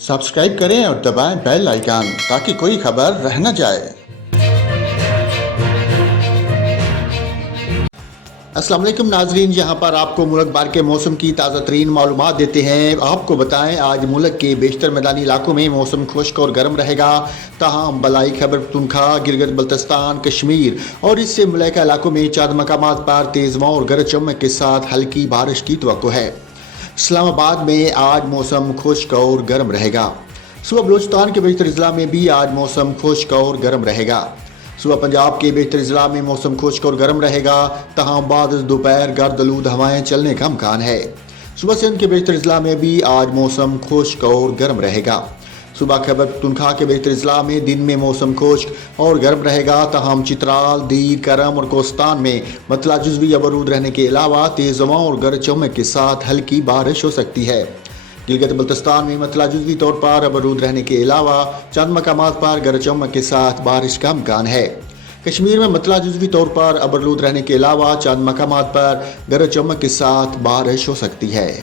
Subscribe करें और दबाएं बेल आइकन ताकि कोई खबर रह न जाए। अस्सलाम वालेकुम नाजरीन, यहाँ पर आपको मुल्क भर के मौसम की ताज़ा तरीन मालूमात देते हैं। आपको बताएं, आज मुल्क के बेशतर मैदानी इलाकों में मौसम खुश्क और गर्म रहेगा। ताहम बलाई खैबर पख्तूनख्वा, गिलगित बल्तिस्तान, कश्मीर और इससे मुल्का इलाकों में चंद मकामात पर तेज़ हवाओं और गरज चमक के साथ हल्की बारिश की तवक्को है। इस्लामाबाद में आज मौसम खुश्क और गर्म रहेगा। सुबह बलूचिस्तान के बेशतर अजला में भी आज मौसम खुश्क और गर्म रहेगा। सुबह पंजाब के बेशतर अजला में मौसम खुश्क और गर्म रहेगा। तहाँ बाद दोपहर गर्द आलूद हवाएं चलने का इम्कान है। सुबह सिंध के बेशतर अजला में भी आज मौसम खुश्क और गर्म रहेगा। सुबह खैबर पख्तूनख्वा के बेशतर अजला में दिन में मौसम खुश्क और गर्म रहेगा। तहम चित्राल, दीर, करम और कोस्तान में मतला जुज़वी या बरूद रहने के अलावा तेज़ हवाओं और गरज चमक के साथ हल्की बारिश हो सकती है। गिलगित बल्तिस्तान में मतला जुज़वी तौर पर बरूद रहने के अलावा चंद मकामात पर गरज चमक के साथ बारिश का इम्कान है। कश्मीर में मतला जुज़वी तौर पर अबरलूद रहने के अलावा चंद मकामात पर गरज चमक के साथ बारिश हो सकती है।